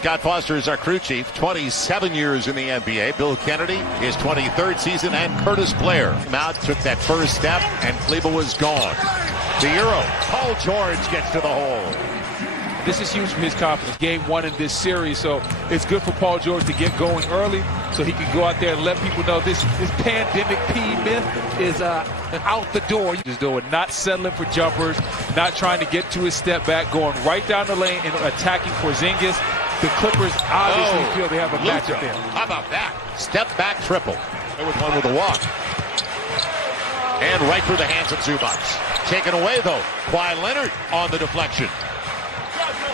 Scott Foster is our crew chief, 27 years in the NBA. Bill Kennedy, his 23rd season, and Curtis Blair. Out took that first step, and Kleber was gone. The Euro, Paul George gets to the hole. This is huge for his confidence. Game one in this series, so it's good for Paul George to get going early so he can go out there and let people know this pandemic P myth is out the door. Just doing, not settling for jumpers, not trying to get to his step back, going right down the lane and attacking Porzingis. The Clippers obviously feel they have a matchup there. How about that? Step back triple. With one with a walk. And right through the hands of Zubac. Taken away, though. Kawhi Leonard on the deflection.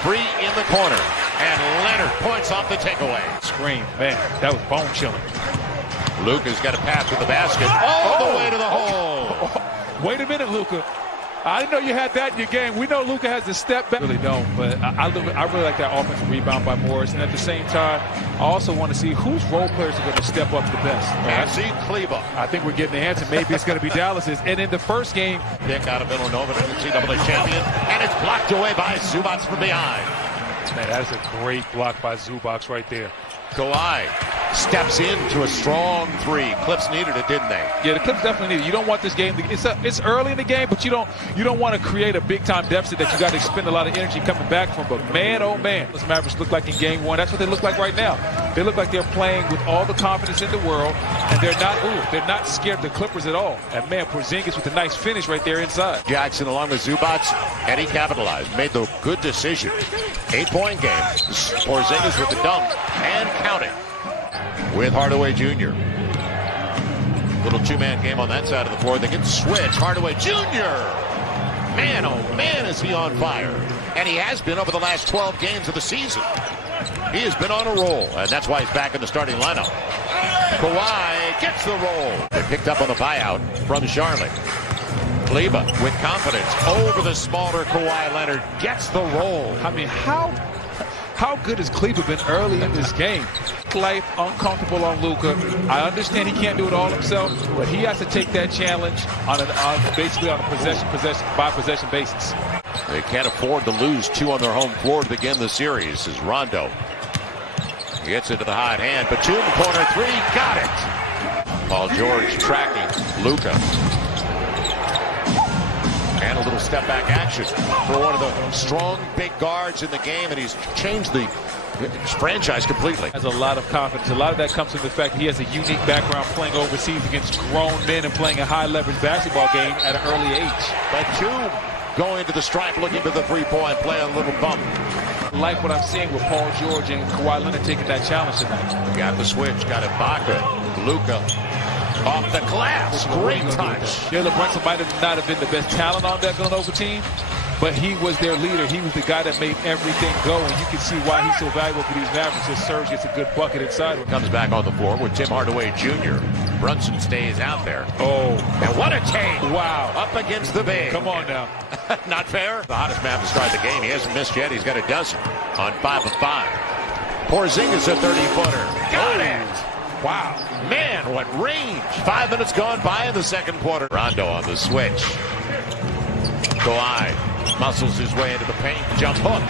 Free in the corner. And Leonard points off the takeaway. Scream, man, that was bone chilling. Luka's got a pass to the basket. All the way to the hole. Wait a minute, Luka. I didn't know you had that in your game. We know Luka has to step back. I really don't, but I really like that offensive rebound by Morris. And at the same time, I also want to see whose role players are going to step up the best. Maxi Kleber. I think we're getting the answer. Maybe it's going to be Dallas's. And in the first game, pick out of Villanova, the NCAA champion, and it's blocked away by Zubac from behind. Man, that is a great block by Zubac right there. Kawhi steps into a strong three. Clips needed it, didn't they? Yeah, the Clips definitely needed it. You don't want this game. It's early in the game, but you don't want to create a big-time deficit that you got to expend a lot of energy coming back from. But man, oh man, those Mavericks look like in game one. That's what they look like right now. They look like they're playing with all the confidence in the world, and they're not scared of the Clippers at all. And man, Porzingis with a nice finish right there inside. Jackson along with Zubac, and he capitalized. Made the good decision. 8-point game. Porzingis with the dunk and counting. With Hardaway Jr. Little two-man game on that side of the floor. They get switch. Hardaway Jr. Man, oh man, is he on fire. And he has been over the last 12 games of the season. He has been on a roll, and that's why he's back in the starting lineup. Kawhi gets the roll. They picked up on the buyout from Charlotte. Kleber with confidence over the smaller Kawhi Leonard gets the roll. I mean, how good has Kleber been early in this game? Life uncomfortable on Luka. I understand he can't do it all himself, but he has to take that challenge basically on a possession basis. They can't afford to lose two on their home floor to begin the series. As Rondo gets into the hot hand. Batum corner three, got it. Paul George tracking Luka. And a little step back action for one of the strong big guards in the game, and he's changed the franchise completely. Has a lot of confidence. A lot of that comes from the fact that he has a unique background playing overseas against grown men and playing a high leverage basketball game at an early age. Batum going to the stripe, looking for the three-point play, a little bump. Like what I'm seeing with Paul George and Kawhi Leonard taking that challenge tonight. Got the switch, got Ibaka, Luka. Off the glass, great touch. Jalen Brunson might not have been the best talent on that Villanova team, but he was their leader. He was the guy that made everything go, and you can see why he's so valuable for these Mavericks. His Serge gets a good bucket inside. Comes back on the floor with Tim Hardaway Jr. Brunson stays out there. Oh, and what a take. Wow. Up against the big. Come on now. Not fair. The hottest man to start the game. He hasn't missed yet. He's got a dozen on 5 of 5. Porzingis a 30-footer. Got it. Wow. Man, what range. 5 minutes gone by in the second quarter. Rondo on the switch. Kawhi muscles his way into the paint. Jump hook.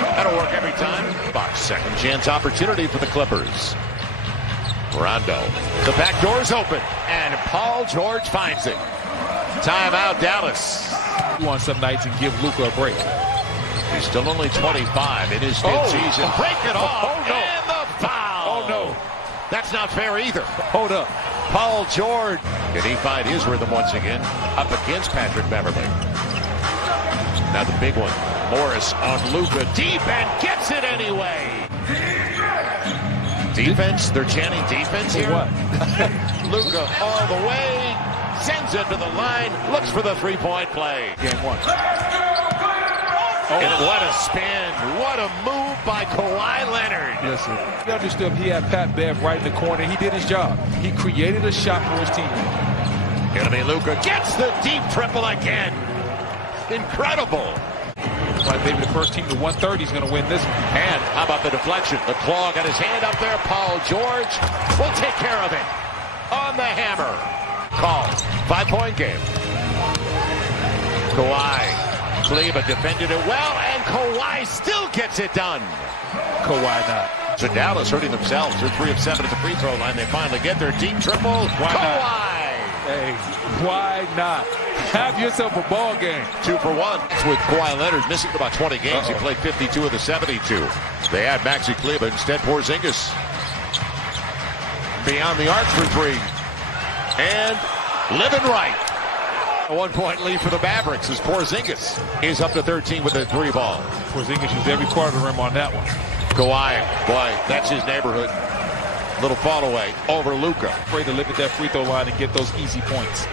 That'll work every time. Box second chance opportunity for the Clippers. Rondo. The back door's open. And Paul George finds it. Timeout, Dallas. You want some nights and give Luka a break. He's still only 25 in his fifth season. Break it off. Oh, no. And the foul. Oh, no. That's not fair either. Hold up. Paul George. Can he find his rhythm once again? Up against Patrick Beverley. Now the big one. Morris on Luka. Deep and gets it anyway. Defense? They're chanting defense here? What? Luka all the way. Sends it to the line. Looks for the three-point play. Game one. And what a spin. What a move by Kawhi Leonard. Yes, sir. He understood he had Pat Bev right in the corner. He did his job. He created a shot for his team. Gonna be Luka. Gets the deep triple again. Incredible. Like maybe the first team to 130 is going to win this one. And how about the deflection? The claw got his hand up there. Paul George will take care of it. On the hammer. Call. 5-point game. Kawhi Kleber defended it well, and Kawhi still gets it done. Kawhi not. So Dallas hurting themselves. They're 3 of 7 at the free throw line. They finally get their deep triple. Why Kawhi! not? Hey, why not? Have yourself a ball game. 2 for 1. It's with Kawhi Leonard missing about 20 games. He played 52 of the 72. They had Maxi Kleber. Instead, Porzingis beyond the arc for 3. And living right. A 1-point lead for the Mavericks as Porzingis is up to 13 with a 3 ball. Porzingis used every part of the rim on that one. Kawhi, boy, that's his neighborhood. Little fall away over Luka. Afraid to live at that free throw line and get those easy points.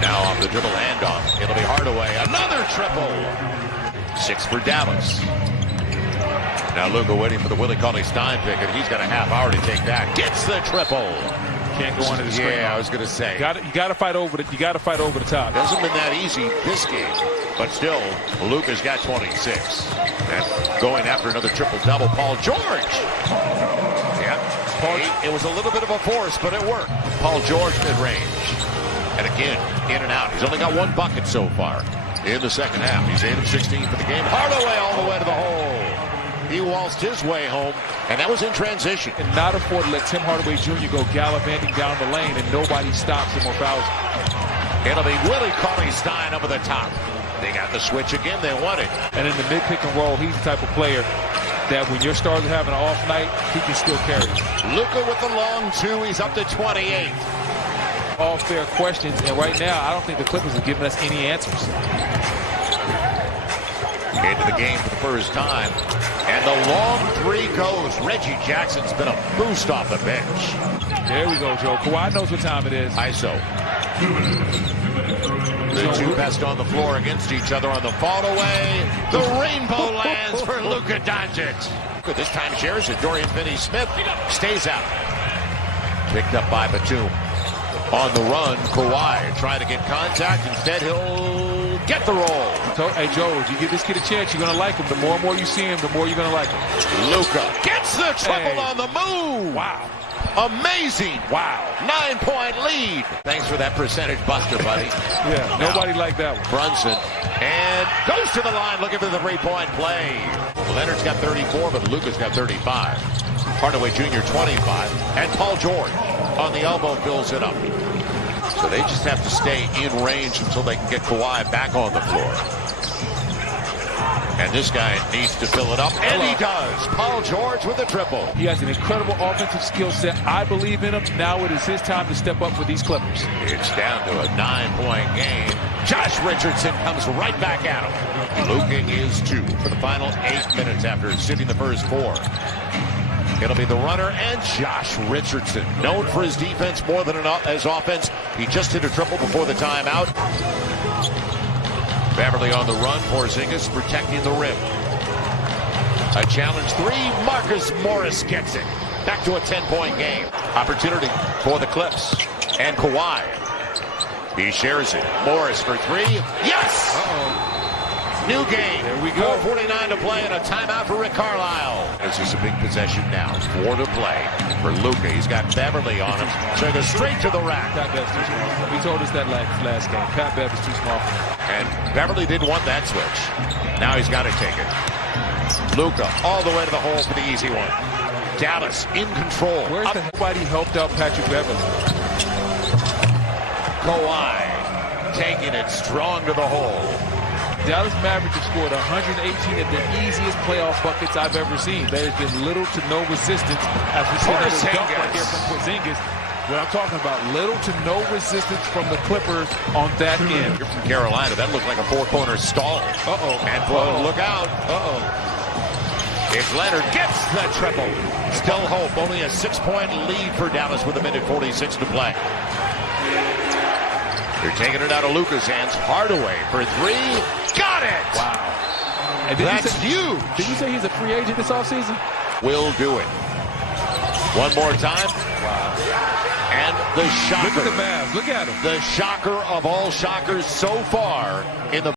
Now off the dribble handoff. It'll be Hardaway. Another triple. 6 for Dallas. Now Luka waiting for the Willie Cauley-Stein pick, and he's got a half hour to take that. Gets the triple. Can't go under the screen. Yeah, I was going to say. You got to fight over the. You got to fight over the top. Hasn't been that easy this game, but still, Luka's got 26. And going after another triple-double, Paul George. Yeah, it was a little bit of a force, but it worked. Paul George mid-range. And again, in and out. He's only got 1 bucket so far in the second half. He's 8 of 16 for the game. Hardaway all the way to the hole. He waltzed his way home, and that was in transition. And not afford to let Tim Hardaway Jr. go gallivanting down the lane, and nobody stops him or fouls him. It'll be Willie Cauley-Stein over the top. They got the switch again. They want it. And in the mid-pick and roll, he's the type of player that when your stars are having an off night, he can still carry it. Luka with the long 2. He's up to 28. All fair questions, and right now, I don't think the Clippers have given us any answers. Into the game for the first time. And the long 3 goes. Reggie Jackson's been a boost off the bench. There we go, Joe. Kawhi knows what time it is. ISO. The 2 best on the floor against each other on the fall away. The rainbow lands for Luka Doncic. This time shares it. Dorian Finney-Smith stays out. Picked up by Batum. On the run, Kawhi trying to get contact. Instead, he'll get the roll. Hey, Joe, if you give this kid a chance, you're going to like him. The more and more you see him, the more you're going to like him. Luka gets the triple on the move. Wow. Amazing. Wow. 9-point lead. Thanks for that percentage buster, buddy. Yeah, nobody liked that one. Brunson. And goes to the line looking for the 3-point play. Leonard's got 34, but Luka's got 35. Hardaway Jr. 25. And Paul George on the elbow fills it up. So they just have to stay in range until they can get Kawhi back on the floor. And this guy needs to fill it up, and he does. Paul George with a triple. He has an incredible offensive skill set. I believe in him. Now it is his time to step up for these Clippers. It's down to a 9-point game. Josh Richardson comes right back at him. Luka is 2 for the final 8 minutes after sitting the first 4. It'll be the runner and Josh Richardson, known for his defense more than his offense. He just hit a triple before the timeout. Beverly on the run. Porzingis protecting the rim. A challenge 3. Marcus Morris gets it. Back to a 10-point game. Opportunity for the Clips. And Kawhi. He shares it. Morris for 3. Yes! New game. There we go. 4:49 to play and a timeout for Rick Carlisle. This is a big possession now. 4 to play for Luka. He's got Beverly on him. So he goes straight to the rack. Pat Bev's too small. He told us that last game. Pat Bev is too small for him. And Beverly didn't want that switch. Now he's got to take it. Luka all the way to the hole for the easy one. Dallas in control. Where's the nobody helped out Patrick Beverly? Kawhi taking it strong to the hole. Dallas Mavericks have scored 118 of the easiest playoff buckets I've ever seen. There has been little to no resistance as we see that dunk right here from Porzingis. What I'm talking about, little to no resistance from the Clippers on that end. You're from Carolina. That looked like a 4-corner stall. And look out. If Leonard gets the triple, still hope. Only a 6-point lead for Dallas with 1:46 to play. They're taking it out of Luka's hands. Hardaway for 3. Got it! Wow. And that's huge. Did you say he's a free agent this offseason? Will do it. One more time. Wow. And the shocker. Look at the Mavs. Look at him. The shocker of all shockers so far in the